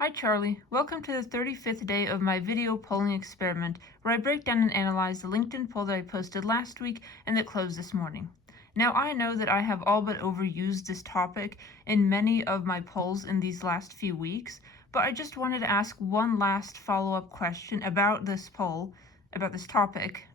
Hi Charlie, welcome to the 35th day of my video polling experiment where I break down and analyze the LinkedIn poll that I posted last week and that closed this morning. Now I know that I have all but overused this topic in many of my polls in these last few weeks, but I just wanted to ask one last follow-up question about this poll, about this topic,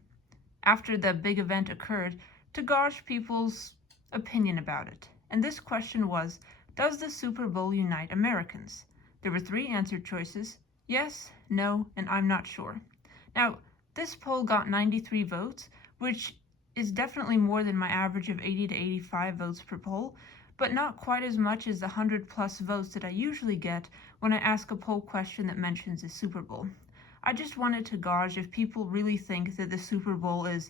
after the big event occurred, to gauge people's opinion about it. And this question was, does the Super Bowl unite Americans? There were three answer choices: yes, no, and I'm not sure. Now, this poll got 93 votes, which is definitely more than my average of 80 to 85 votes per poll, but not quite as much as the 100+ votes that I usually get when I ask a poll question that mentions the Super Bowl. I just wanted to gauge if people really think that the Super Bowl is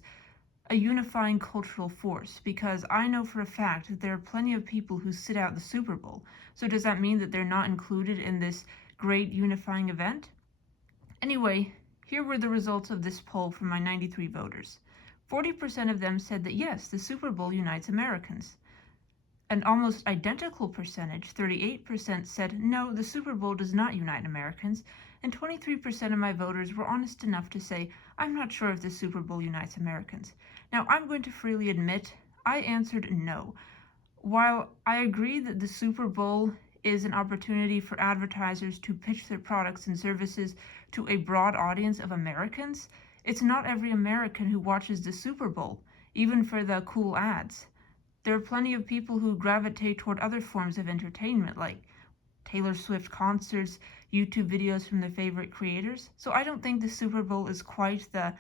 a unifying cultural force, because I know for a fact that there are plenty of people who sit out the Super Bowl. So does that mean that they're not included in this great unifying event? Anyway, here were the results of this poll from my 93 voters. 40% of them said that yes, the Super Bowl unites Americans. An almost identical percentage, 38%, said no, the Super Bowl does not unite Americans, and 23% of my voters were honest enough to say, I'm not sure if the Super Bowl unites Americans. Now, I'm going to freely admit, I answered no. While I agree that the Super Bowl is an opportunity for advertisers to pitch their products and services to a broad audience of Americans, it's not every American who watches the Super Bowl, even for the cool ads. There are plenty of people who gravitate toward other forms of entertainment, like Taylor Swift concerts, YouTube videos from their favorite creators. So I don't think the Super Bowl is quite the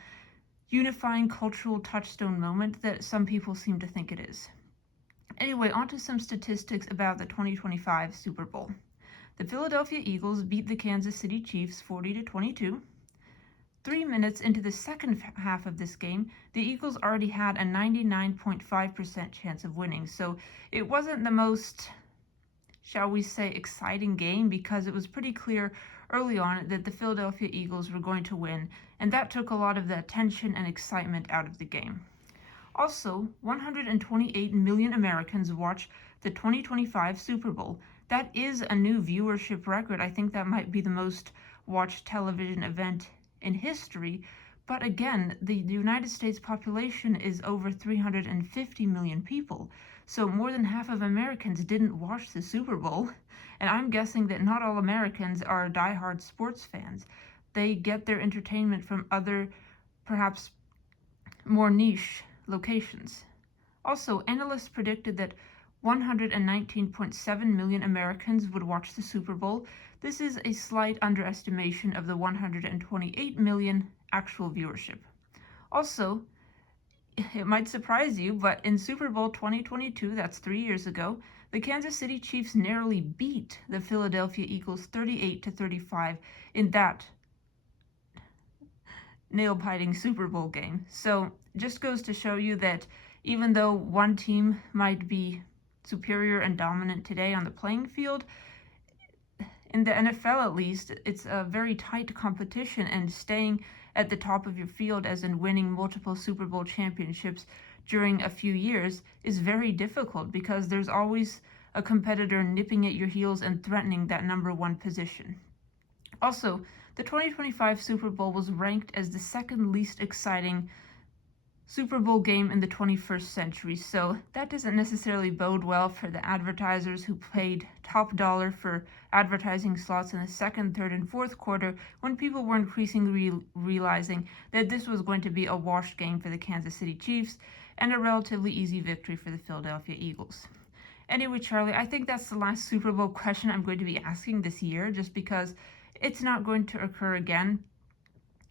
unifying cultural touchstone moment that some people seem to think it is. Anyway, on to some statistics about the 2025 Super Bowl. The Philadelphia Eagles beat the Kansas City Chiefs 40-22. 3 minutes into the second half of this game, the Eagles already had a 99.5% chance of winning, so it wasn't the most, shall we say, exciting game, because it was pretty clear early on that the Philadelphia Eagles were going to win, and that took a lot of the attention and excitement out of the game. Also, 128 million Americans watched the 2025 Super Bowl. That is a new viewership record. I think that might be the most watched television event in history, but again, the United States population is over 350 million people, so more than half of Americans didn't watch the Super Bowl, and I'm guessing that not all Americans are diehard sports fans. They get their entertainment from other, perhaps more niche locations. Also, analysts predicted that 119.7 million Americans would watch the Super Bowl. This is a slight underestimation of the 128 million actual viewership. Also, it might surprise you, but in Super Bowl 2022, that's 3 years ago, the Kansas City Chiefs narrowly beat the Philadelphia Eagles 38-35 in that nail-biting Super Bowl game. So just goes to show you that even though one team might be superior and dominant today on the playing field, in the NFL at least, it's a very tight competition, and staying at the top of your field, as in winning multiple Super Bowl championships during a few years, is very difficult, because there's always a competitor nipping at your heels and threatening that number one position. Also, the 2025 Super Bowl was ranked as the second least exciting Super Bowl game in the 21st century, so that doesn't necessarily bode well for the advertisers who paid top dollar for advertising slots in the second, third, and fourth quarter, when people were increasingly realizing that this was going to be a washed game for the Kansas City Chiefs and a relatively easy victory for the Philadelphia Eagles. Anyway, Charlie, I think that's the last Super Bowl question I'm going to be asking this year, just because it's not going to occur again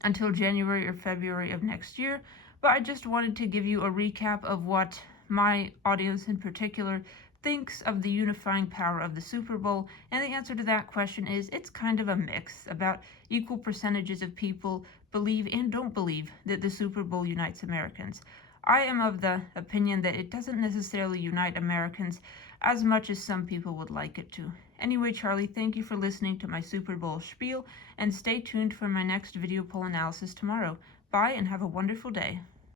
until January or February of next year. But I just wanted to give you a recap of what my audience in particular thinks of the unifying power of the Super Bowl, and the answer to that question is it's kind of a mix. About equal percentages of people believe and don't believe that the Super Bowl unites Americans. I am of the opinion that it doesn't necessarily unite Americans as much as some people would like it to. Anyway, Charlie, thank you for listening to my Super Bowl spiel, and stay tuned for my next video poll analysis tomorrow. Bye, and have a wonderful day.